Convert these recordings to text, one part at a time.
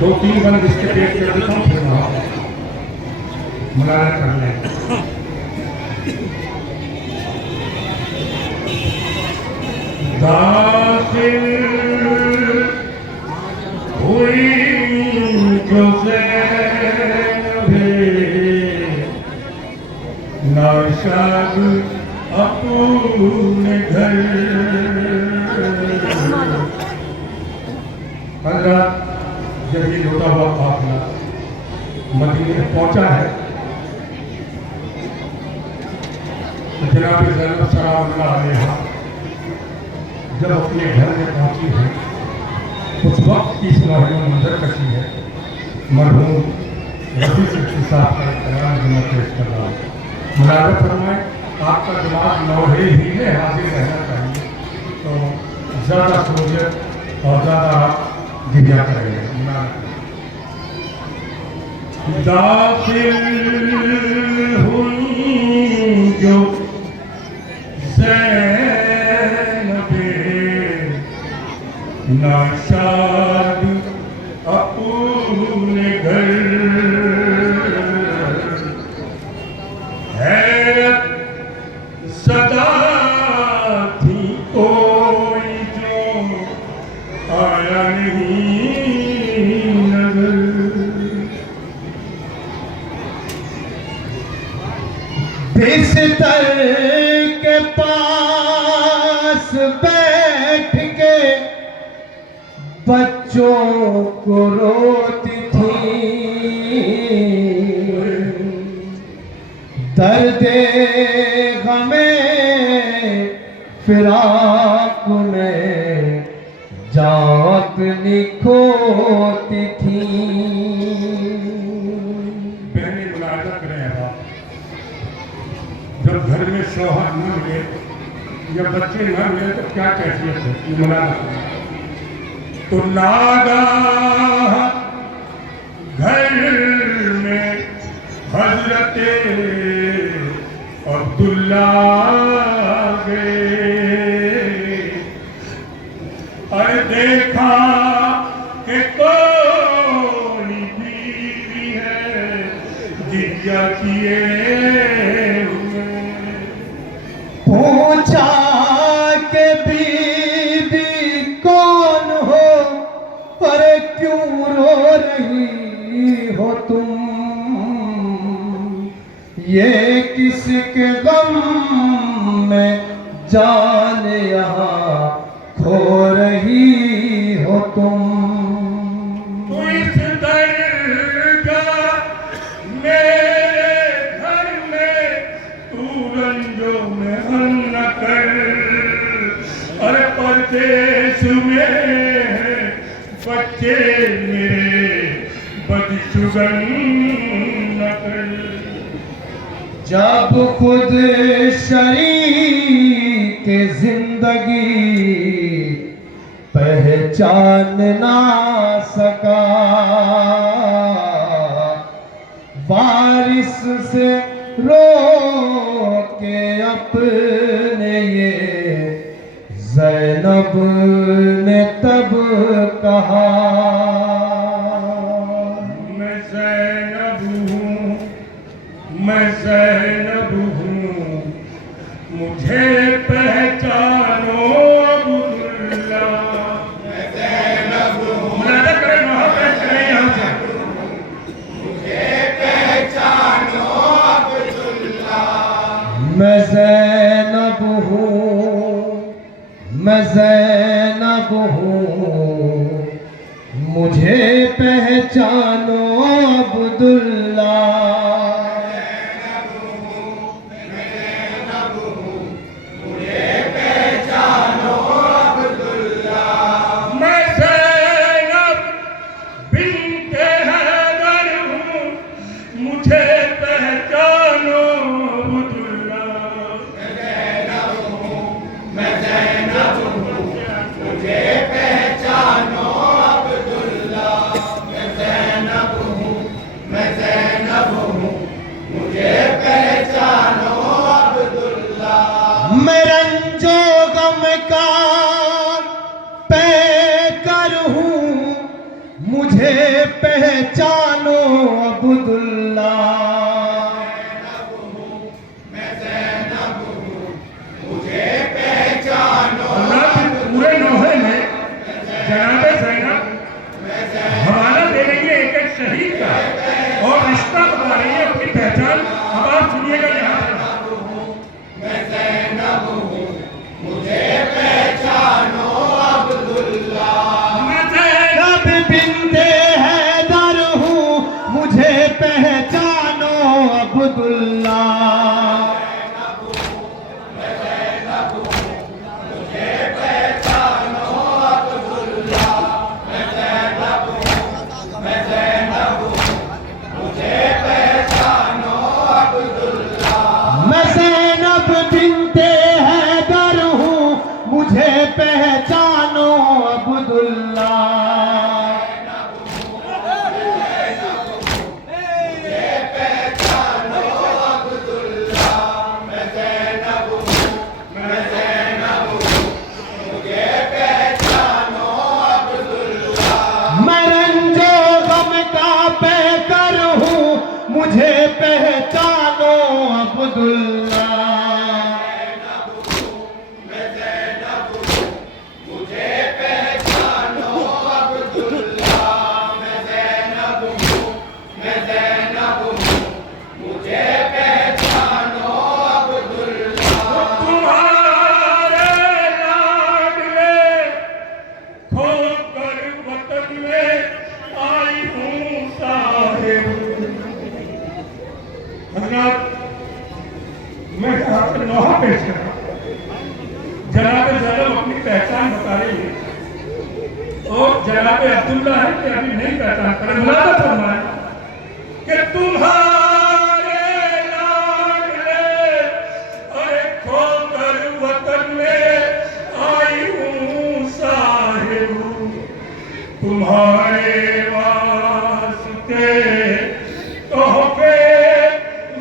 दो तीन बंद इसके पेट कर देता हूँ, फिर मुलायम कर लें। दाखिल हुई जो नाशाद अपने घर। कल रात जब ये लौटा हुआ काफिला मदीने पहुंचा है तो जनाब ज़ैनब सलामुल्लाह अलैहा जब अपने घर में पहुंची है, उस वक्त की सुनहरी मंजर कशी है। मरहूम रफी सिद्दीकी साहब का बयान जो मैं पेश कर रहा हूँ। मुलाज़ा फरमाएं, आपका दिमाग लौहे ही में हाजिर रहना चाहिए, तो ज़्यादा सोचिए और ज़्यादा गिरिया करेंगे। दाखिल हुई जो नाशाद अपने घर। हैरत सदा थी कोई जो आया नहीं नजर। बिस्तर के पास बैठ के बच्चों को रोती थी, दर्दे गमे फिराक में जान अपनी खोती थी। बहनें मुलाज़ा करें आप, जब घर में शौहर न मिले या बच्चे न मिले तो क्या कैफियत है। मुलाज़ा तो नागाह घर में हजरत अब्दुल्ला गए। अरे देखा कि कोई बीवी है जिया किए हुए। पूछा के बीबी कौन हो, अरे क्यों रो रही हो तुम, ये किसके गम में जान यहाँ खो रही हो तुम। तो इस दरगाह मेरे घर में तू रंजो में हम न कर। अरे परदेश में बच्चे मेरे बदशुगन न कर। जब खुद शरीक जिंदगी पहचान ना सका, वारिस से रो के अपने ये ज़ैनब ने तब कहा, मैं ज़ैनब हूँ, मैं ज़ैनब हूँ, मुझे पहचानो अब्दुल्ला। मैं ज़ैनब हूँ, मुलाज़ा करें वहाँ बैठ रहे यहाँ से। मुझे पहचानो अब्दुल्ला। मैं ज़ैनब हूँ, मैं ज़ैनब हूँ, मुझे पहचानो अब्दुल्ला। मैं मुझे पहचानो अब्दुल्ला। अल्लाह के पूरे नौहे में जनाब ज़ैनब हवाला दे रही है एक एक शहीद का और रिश्ता बता रही है अपनी पहचान। अब आप सुनिएगा यहाँ पर। मैं ज़ैनब बिन्ते हैदर हूँ, मुझे पहचानो अब्दुल्ला। मैं ज़ैनब बिन्ते हैदर हूँ, मुझे पहचानो अब्दुल्ला। मैं रंजो गम का पैकर हूँ, मुझे पहचानो अब्दुल्ला। तुम्हारे लाडले खोकर वतन में आई हूँ साहिब। हज़रात, मैं यहाँ पे नौहा पेश कर रहा हूँ। जनाब ज़ैनब अपनी पहचान बता रही है और जनाब अब्दुल्ला है कि अभी नहीं पहचान कर मुलादा फरमाया कि तुम्हारे लाडले अरे खोकर वतन में आई हूँ साहिब। तुम्हारे वास्ते तोहफे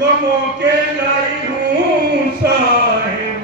गमों के लाई हूँ साहिब।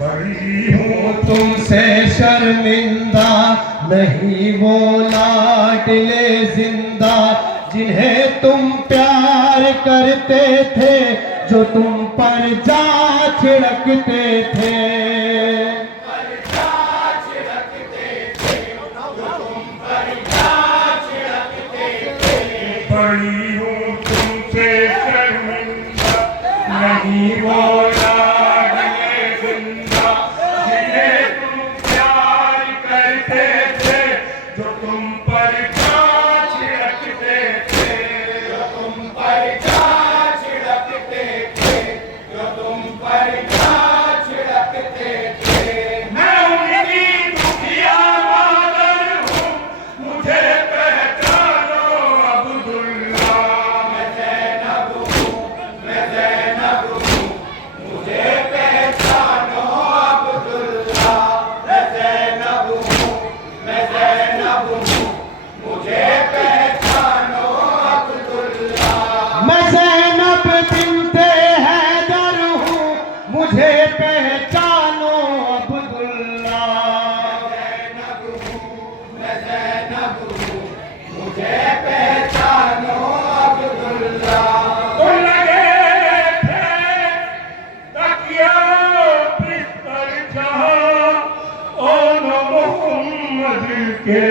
बड़ी हूँ तुमसे शर्मिंदा नहीं वो लाडले जिंदा, जिन्हें तुम प्यार करते थे, जो तुम पर जा छिड़कते थे। बड़ी हूँ तुमसे शर्मिंदा नहीं वो लाडले जिंदा, जिन्हें तुम प्यार करते थे, जो तुम पर जा छिड़कते थे। मैं उनकी दुखिया मादर हूँ, मुझे पहचानो अब्दुल्ला। मैं ज़ैनब बिन्ते हैदर हूँ, मुझे पहचानो अब्दुल्ला। तो लगे थे तकिया बिस्तर जहाँ और मोहम्मद के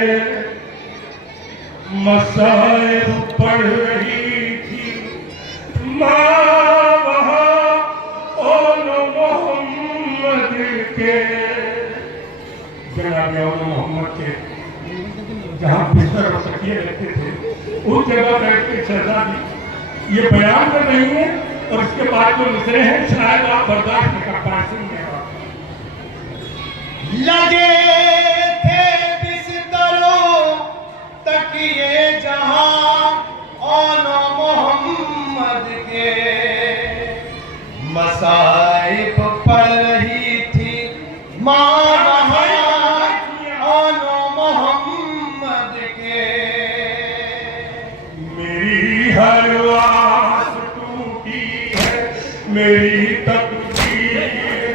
मसाइब पढ़ रही थी माँ वहाँ और मोहम्मद के। जनाब मोहम्मद के जहाँ बिस्तर और तकिए रहते थे उस जगह बैठ के शहजादी ये बयान कर रही है और इसके बाद जो मिसरे हैं शायद आप बर्दाश्त नहीं कर पाएंगे। लगे थे बिस्तरों तकिए जहां और मोहम्मद के, मसाइब पढ़ रही थी माँ वहाँ और मोहम्मद के। मेरी हर आस टूटी है, मेरी तकदीर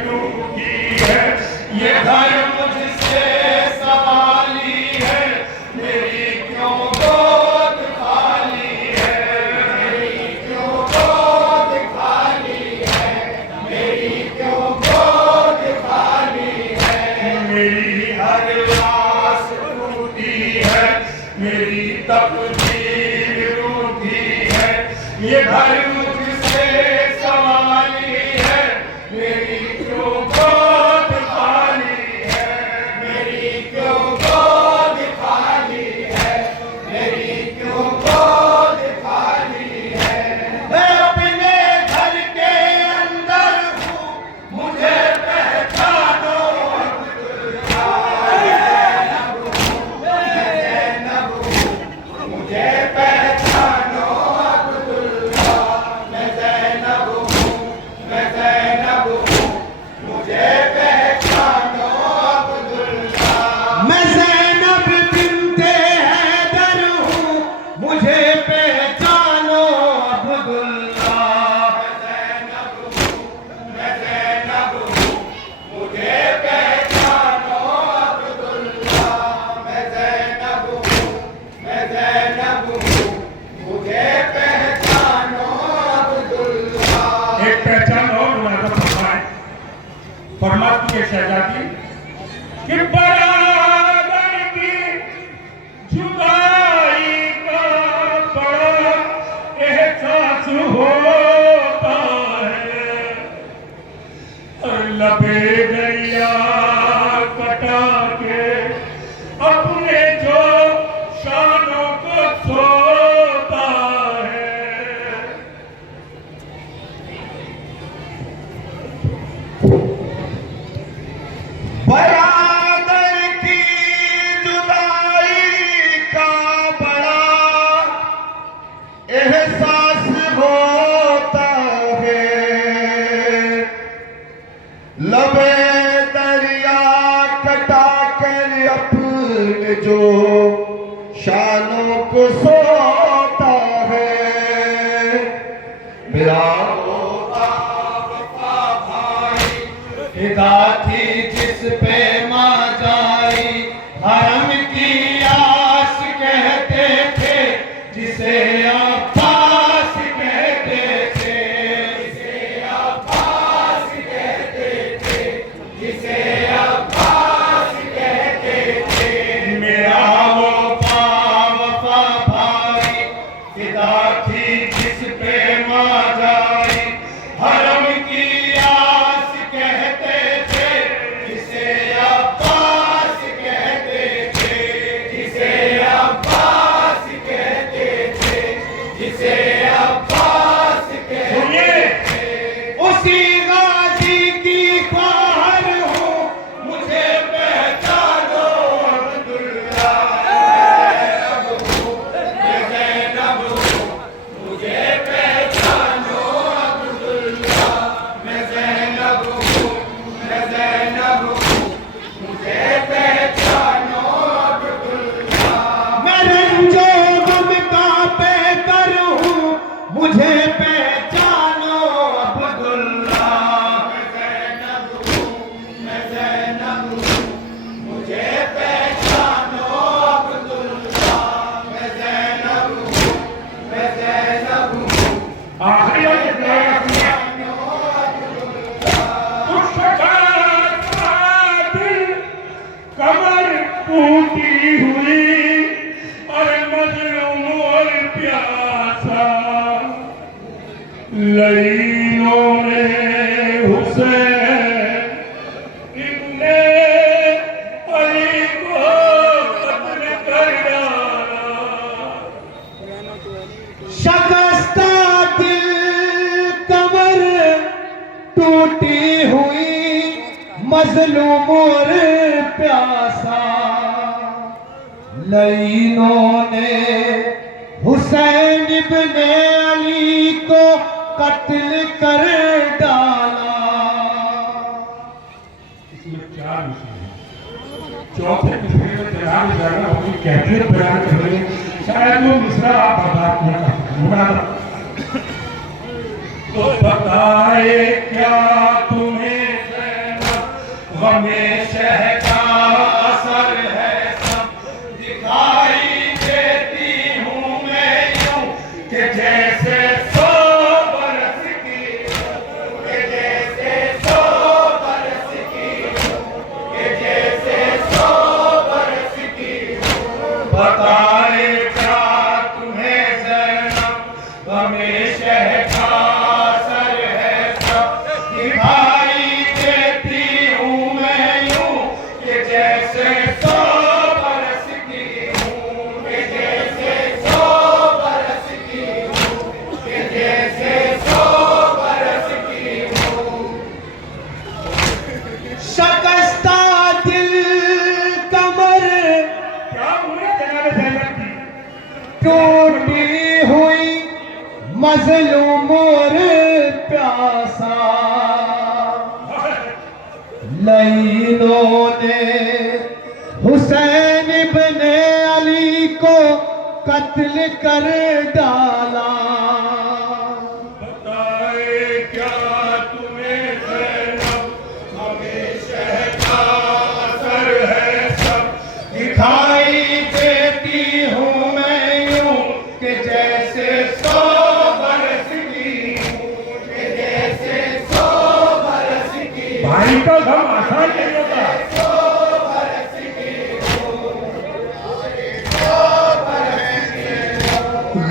टूटी है, ये घर मुझसे सवाली है, मेरी क्यों घर मुझसे सवाली है, मेरी क्यों गोद खाली है, मेरी क्यों गोद खाली है, मेरी क्यों गोद खाली है। मैं अपने घर के अंदर हूँ, मुझे पहचानो अब्दुल्ला। मुझे पहचानो अब्दुल्ला, मैं ज़ैनब हूँ, मैं ज़ैनब हूँ, मुझे पहचानो अब्दुल्ला। मैं ज़ैनब बिन्ते हैदर हूँ, मुझे पहचानो अब्दुल्ला। मैं ज़ैनब हूँ, मैं ज़ैनब हूँ, मुझे पहचानो अब्दुल्ला। मैं ज़ैनब हूँ, मैं ज़ैनब हूँ, मुझे पहचानो अब्दुल्ला। एक पहचान और मुनादा फरमाए परमात्मा की शहजादी कि बराबर की जुदाई का बड़ा एहसास होता है, और लबे दरिया कटा के अपने जो शानों को सोता है। बराबर की जुदाई का बड़ा एहसास होता है, लबे दरिया कटा कर अपने जो शानों को सोता है। मेरा होता वफा भाई फिदा थी जिस पे माँ जाई, हरम की आस कहते थे जिसे अब्बास कहते थे, जिसे अब्बास कहते थे, जिसे अब्बास कहते थे। मेरा वफा वफा भाई फिदा थी जिस पे माँ जाई, हरम की आस कहते थे जिसे अब्बास कहते थे, जिसे अब्बास कहते थे, जिसे अब्बास कहते थे। उसी गाजी की ख्वार हूँ, मुझे पहचानो अब्दुल्ला। मैं ज़ैनब हूँ, मुझे पहचानो अब्दुल्ला। मैं ज़ैनब हूँ, मैं ज़ैनब हूँ, मुझे पहचानो अब्दुल्ला। मैं रंजो गम का बेकर हूँ, मुझे पहचानो अब्दुल्ला। मैं ज़ैनब हूँ, मैं ज़ैनब हूँ, मुझे पहचानो अब्दुल्ला। मैं ज़ैनब हूँ, मैं ज़ैनब हूँ, आखिरी और दिल कमर टूटी हुई और मजलूम और प्यासा, लईनों ने हुसैन इब्ने अली को कत्ल कर डाला। शकस्ता दिल कमर टूटी हुई, मजलूम और प्यासा, लईनों ने हुसैन इब्ने अली को कत्ल कर डाला। इसमें चार विषय हैं। चौथे विषय में जनाब ज़ैनब अपनी कैफियत बयान कर रहे हैं, शायद वो मिसरा आप बर्दाश्त न कर सकें। मुनादा तो बताए क्या तुम्हें ज़ैनब गमे शह का असर है सब, दिखाई देती हूँ मैं यूं कि जैसे 100 बरस की, कि जैसे 100 बरस की, कि जैसे 100 बरस की। बताए क्या तुम्हें ज़ैनब गमे शह टूटी हुई मजलूम और प्यासा लाइनों ने हुसैन इब्ने अली को कत्ल कर डाला। बताए क्या तुम्हें ज़ैनब, हमेशा का असर है सब। दिखाई देती हूँ मैं यूं कि जैसे 100 बरस की हूँ, कि जैसे 100 बरस की। भाई का गम आसान नहीं होता।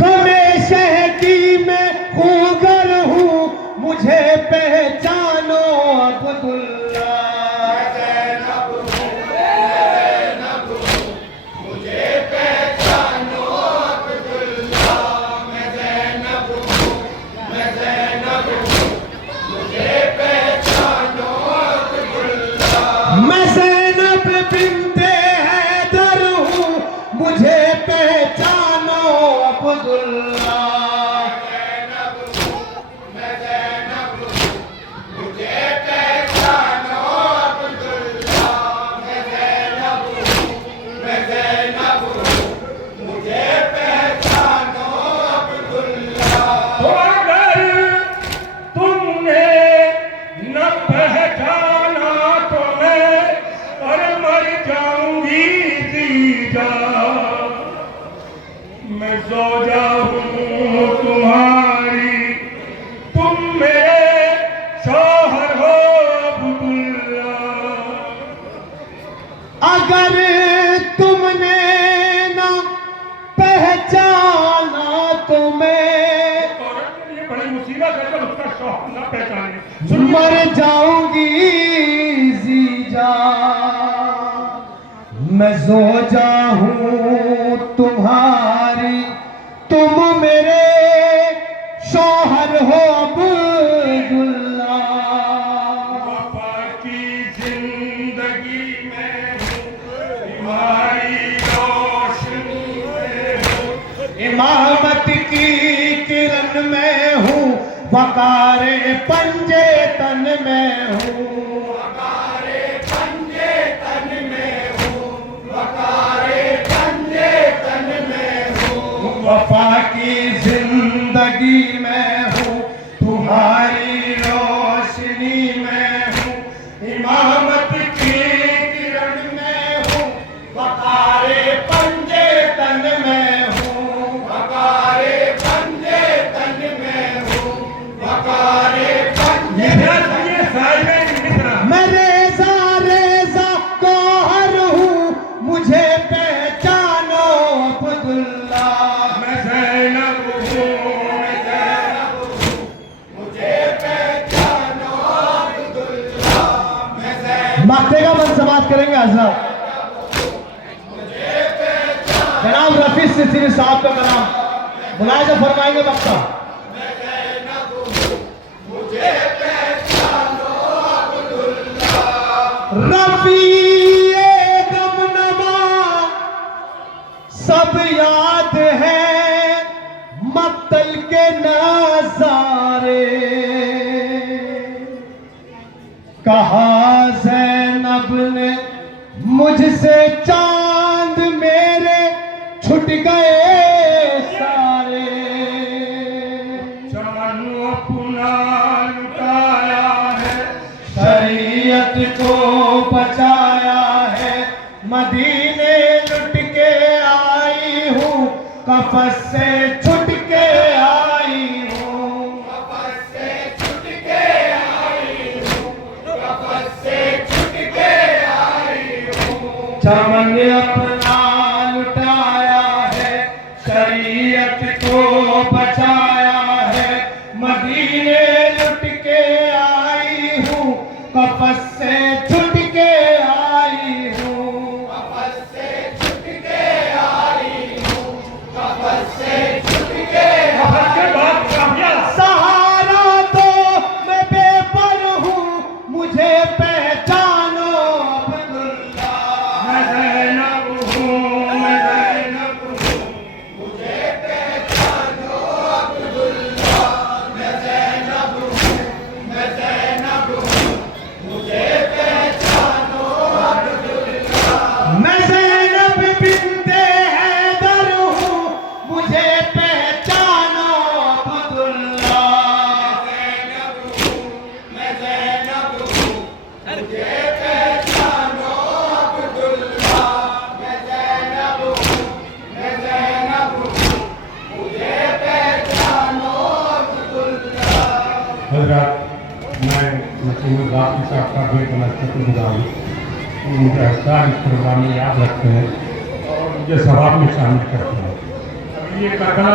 गमे शहदी में खूगर हूँ, मुझे पहचानो अब्दुल्ला। मैं ज़ैनब बिन्ते हैदर हूँ, मुझे पहचानो अब्दुल्ला। तो अगर तुमने न पहचाना तो मैं और मर जाऊंगी जीजा। मैं ज़ौजा हूँ तुम्हारी, तुम मेरे शौहर हो अब्दुल्ला। अगर तुमने न पहचाना तो मैं औरत के लिए बड़ी मुसीबत है जब उसका शौहर न पहचाने। मर जाऊंगी जीजा। मैं ज़ौजा हूँ तुम्हारी, तुम मेरे शौहर हो अब्दुल्ला। वफा की जिंदगी में हूँ, तुम्हारी रोशनी में हूँ। इमामत की किरण में हूँ, वकारे पंजे तन में हूँ। वफा की जिंदगी में हूँ, तुम्हारी रोशनी में हूँ। इमामत की किरण में हूँ, वकारे पंजे तन में हूँ। वकारे पंजे तन में हूँ, वकारे पंजे मैं रेज़ा रेज़ा गौहर हूँ, मुझे पहचानो अब्दुल्ला। मैं ज़ैनब हूँ, मैं ज़ैनब हूँ, मुझे पहचानो अब्दुल्ला। मक्ते का मनसबात करेंगे हज़रत जनाब रफी सिद्दीकी साहब का कलाम मुलाहिज़ा फरमाएंगे मक्ता। रफ़ी गमनमा सब याद है मक्तल के नज़ारे। कहा ज़ैनब ने मुझसे चांद मेरे छुट गए सारे। जानो अपना लुटाया है, शरीयत को बचाया है, मदीने लुट के आई हूँ, कफस से छुट के आई हूँ। कफस से छुट के आई हूँ, कफस से छुट के आई हूँ। चमन अपना लुटाया है, शरीयत को बचाया है, मदीने लुट के आई हूँ, कफस से छुट के आई हूँ। कफस से छुट के आई हूँ, कफस से छुट के हर के बाद काफिया। सहारा दो मैं बेपर हूँ, मुझे पहचानो अब्दुल्ला। मैं ज़ैनब हूँ, सिंह बाकी साहब का भी बना शुक्रगुजार हूँ। मुझे हर साल इस प्रोग्राम में याद रखते हैं और मुझे सवाब में शामिल करते हैं। अभी ये कथन